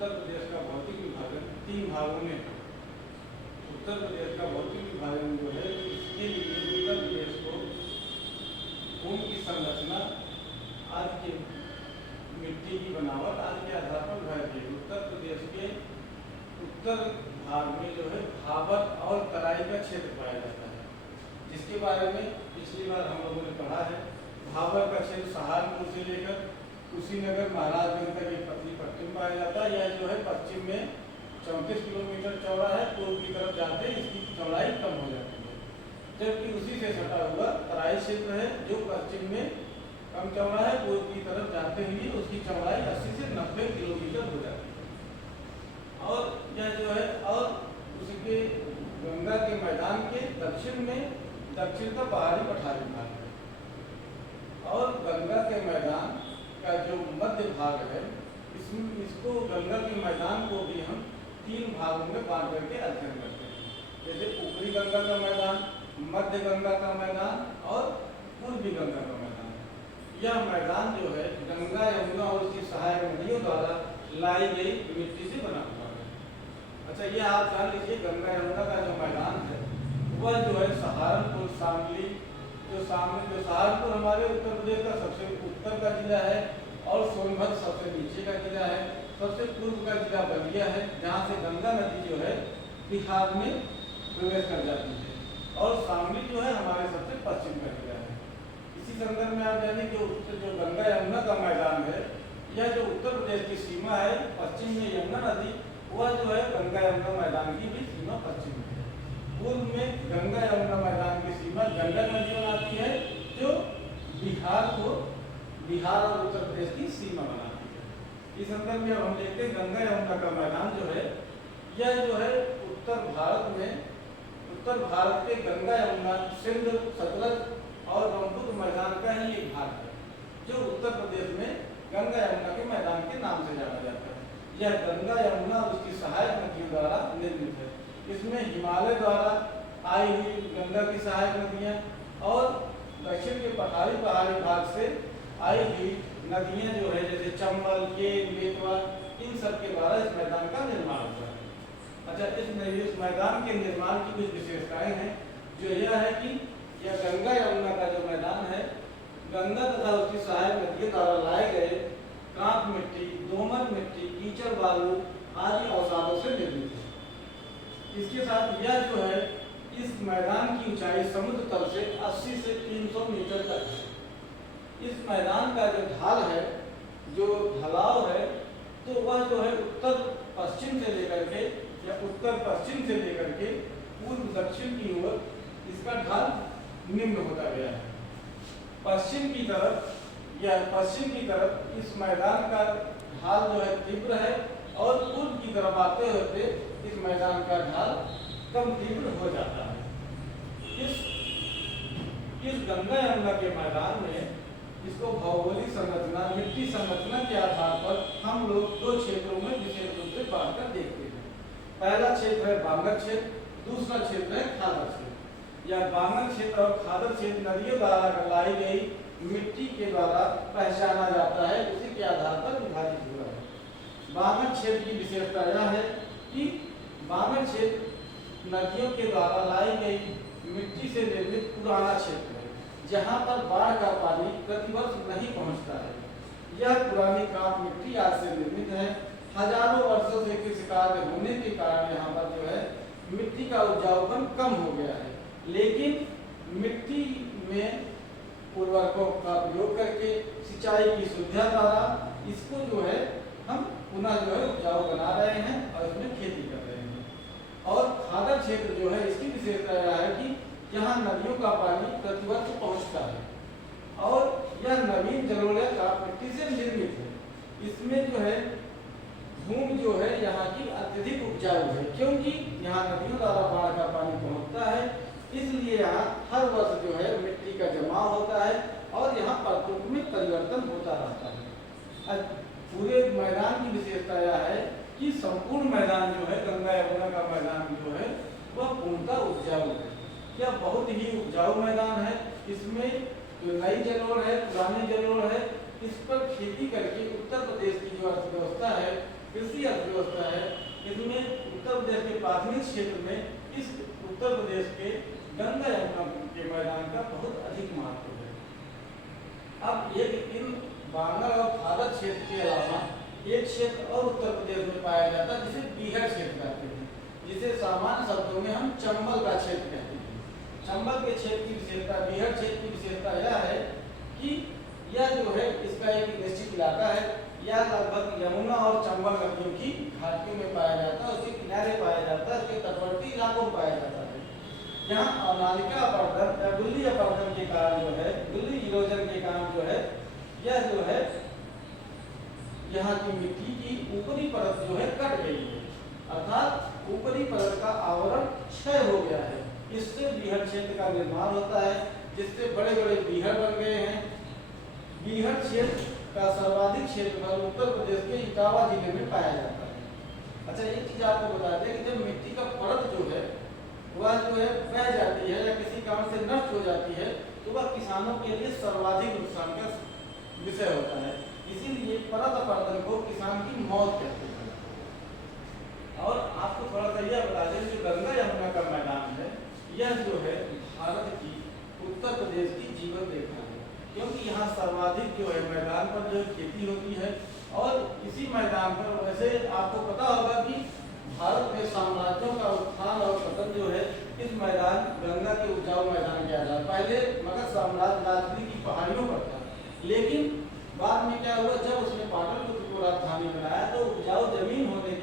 उत्तर प्रदेश का भौतिक विभाजन 3 भागों में है। उत्तर प्रदेश का भौतिक विभाजन जो है, इसके लिए उत्तर प्रदेश को भूमि की संरचना, आज की मिट्टी की बनावट आदि के आधार पर विभाजित है। उत्तर प्रदेश के उत्तर भाग में जो है भाबर और तराई का क्षेत्र पाया जाता है, जिसके बारे में पिछली बार हम लोगों ने पढ़ा है। भाबर का क्षेत्र सहारनपुर से लेकर कुशीनगर महाराजगंज तक एक पतली पट्टी में पाया जाता है। यह जो है पश्चिम में 34 किलोमीटर चौड़ा है, पूर्व की तरफ जाते हैं इसकी चौड़ाई कम हो जाती है। जबकि उसी से सटा हुआ तराई क्षेत्र है जो पश्चिम में कम चौड़ा है, पूर्व की तरफ जाते हुए उसकी चौड़ाई 80 से 90 किलोमीटर हो जाती है। और यह जो है, और उसके गंगा के मैदान के दक्षिण में दक्षिण का पहाड़ी पठारी भाग है, और गंगा के मैदान का जो मध्य भाग है, इसको गंगा के मैदान को भी हम 3 भागों में बांट करके अध्ययन करते हैं। जैसे ऊपरी गंगा का मैदान, मध्य गंगा का मैदान और पूर्वी गंगा का मैदान। यह मैदान जो है गंगा, यमुना और उसकी सहायक नदियों द्वारा लाई गई मिट्टी से बना हुआ है। अच्छा, ये आप जान लीजिए, गंगा यमुना का जो मैदान है वह जो है सहारनपुर, शामली, जो सहारनपुर हमारे उत्तर प्रदेश का सबसे उत्तर का जिला है, और सोनभद्र सबसे नीचे का जिला है। सबसे पूर्व का जिला बलिया है, जहाँ से गंगा नदी जो है बिहार में प्रवेश कर जाती है, और शामली जो है हमारे सबसे पश्चिम का जिला है। इसी संदर्भ में आप जानिए कि जो गंगा यमुना का मैदान है, यह जो उत्तर प्रदेश की सीमा है, पश्चिम में यमुना नदी, वह जो है गंगा यमुना मैदान की भी सीमा पश्चिम में है। पूर्व में गंगा यमुना मैदान की सीमा गंडक नदी बनाती है, जो बिहार और उत्तर प्रदेश की सीमा बनाती है। इस संदर्भ में हम देखते हैं गंगा यमुना का मैदान जो है, यह जो है उत्तर भारत के गंगा यमुना, सिंध, सतलज और ब्रह्मपुत्र मैदान का ही एक भाग है, जो उत्तर प्रदेश में गंगा यमुना के मैदान के नाम से जाना जाता है। यह गंगा यमुना और उसकी सहायक नदियों द्वारा निर्मित है। इसमें हिमालय द्वारा आई हुई गंगा की सहायक नदियाँ और दक्षिण के पहाड़ी भाग से आई हुई नदियाँ जो है, जैसे चंबल, केन, बेतवा, इन सब के द्वारा इस मैदान का निर्माण हुआ है। अच्छा, इस मैदान के निर्माण की कुछ विशेषताएं हैं, जो यह है कि यह गंगा यमुना का जो मैदान है, गंगा तथा उसकी सहायक नदियों द्वारा लाए गए कांप मिट्टी, दोमट मिट्टी, कीचड़, बालू आदि अवसादों से निर्मित है। इसके साथ यह जो है, इस मैदान की ऊंचाई समुद्र तल से 80 से 300 मीटर तक है। इस मैदान का जो ढाल है, जो ढलाव है, तो वह जो है उत्तर पश्चिम से लेकर के पूर्व दक्षिण की ओर इसका ढाल निम्न होता गया है। पश्चिम की तरफ इस मैदान का ढाल जो है तीव्र है, और पूर्व की तरफ आते होते इस मैदान का ढाल कम तीव्र हो जाता है। इस गंगा यमुना के मैदान में इसको भौगोलिक संरचना, मिट्टी संरचना के आधार पर हम लोग 2 क्षेत्रों में विशेष रूप से बांटकर देखते हैं। पहला क्षेत्र है बांगर क्षेत्र, दूसरा क्षेत्र है खादर क्षेत्र। यह बांगर क्षेत्र और खादर क्षेत्र नदियों द्वारा लाई गई मिट्टी के द्वारा पहचाना जाता है, उसी के आधार पर विभाजित हुआ है। बांगर क्षेत्र की विशेषता यह है कि बांगर क्षेत्र नदियों के द्वारा लाई गई मिट्टी से निर्मित पुराना क्षेत्र है, जहाँ पर बाढ़ का पानी प्रतिवर्ष नहीं पहुँचता है। यह पुरानी कांप मिट्टी आज से निर्मित है। हजारों वर्षों से कृषि कार्य होने के कारण यहाँ पर जो है मिट्टी का उपजाऊपन कम हो गया है, लेकिन मिट्टी में उर्वरकों का प्रयोग करके, सिंचाई की सुविधा द्वारा इसको जो है हम पुनः जो है उपजाऊ बना रहे हैं और इसमें खेती कर रहे हैं। और खादर क्षेत्र जो है, इसकी विशेषता यह है कि यहाँ नदियों का पानी प्रतिवर्ष पहुँचता है, और यह नवीन जलोढ़ कांप मिट्टी से निर्मित है। इसमें जो है भूमि जो है यहाँ की अत्यधिक उपजाऊ है, क्योंकि यहाँ नदियों द्वारा बाढ़ का पानी पहुँचता है, इसलिए यहाँ हर वर्ष जो है मिट्टी का जमाव होता है, और यहाँ परतों में परिवर्तन होता रहता है। पूरे मैदान की विशेषता यह है कि संपूर्ण मैदान जो है, गंगा यमुना का मैदान जो है, वह पूर्णतः उपजाऊ है। यह बहुत ही उपजाऊ मैदान है। इसमें जो नई जलोढ़ है, पुरानी जलोढ़ है, इस पर खेती करके उत्तर प्रदेश की जो अर्थव्यवस्था है कृषि अर्थव्यवस्था है, इसमें उत्तर प्रदेश के प्राथमिक क्षेत्र में इस उत्तर प्रदेश के गंगा यमुना के मैदान का बहुत अधिक महत्व है। अब एक इन बांगल और फादर क्षेत्र के अलावा एक क्षेत्र और उत्तर प्रदेश में पाया जाता है जिसे बीहड़ क्षेत्र कहते हैं, जिसे सामान्य शब्दों में हम चंबल का क्षेत्र कहते हैं। चंबल के क्षेत्र की विशेषता, बीहड़ क्षेत्र की विशेषता यह है कि यह जो है इसका एक निश्चित इलाका है, यह लगभग यमुना और चंबल नदियों की घाटियों में पाया जाता है, उसके किनारे पाया जाता है, उसके तटवर्ती इलाकों में पाया जाता है। यहाँ अवनालिका अपर्दन या गुल्ली अपर्दन के कारण जो है, गुल्ली इरोजन के कारण जो है, यह जो है यहाँ की मिट्टी की ऊपरी परत जो है कट गई है, अर्थात ऊपरी परत का आवरण क्षय हो गया है। इससे बीहड़ क्षेत्र का निर्माण होता है, जिससे बड़े बड़े बीहड़ बन गए हैं। बीहड़ क्षेत्र का सर्वाधिक क्षेत्रफल उत्तर प्रदेश के इटावा जिले में पाया जाता है। अच्छा, एक चीज आपको बता दें कि जब मिट्टी का परत जो है वह जो है बह जाती है या किसी कारण से नष्ट हो जाती है, तो वह किसानों के लिए सर्वाधिक नुकसान का विषय होता है। इसीलिए परत अपर्दन को किसान की मौत कहते हैं। और आपको थोड़ा सा यह बता दें, जो गंगा यमुना का मैदान है, यह जो है भारत की उत्तर प्रदेश की जीवन रेखा है, क्योंकि यहाँ सर्वाधिक जो है मैदान पर जो खेती होती है। और इसी मैदान पर वैसे आपको पता होगा कि भारत में साम्राज्यों का उत्थान और पतन जो है इस मैदान गंगा के उपजाऊ मैदान के आधार। पहले मगध साम्राज्य राजगीर की पहाड़ियों पर था, लेकिन बाद में क्या हुआ, जब उसने पाटलिपुत्र को राजधानी बनाया तो उपजाऊ जमीन होने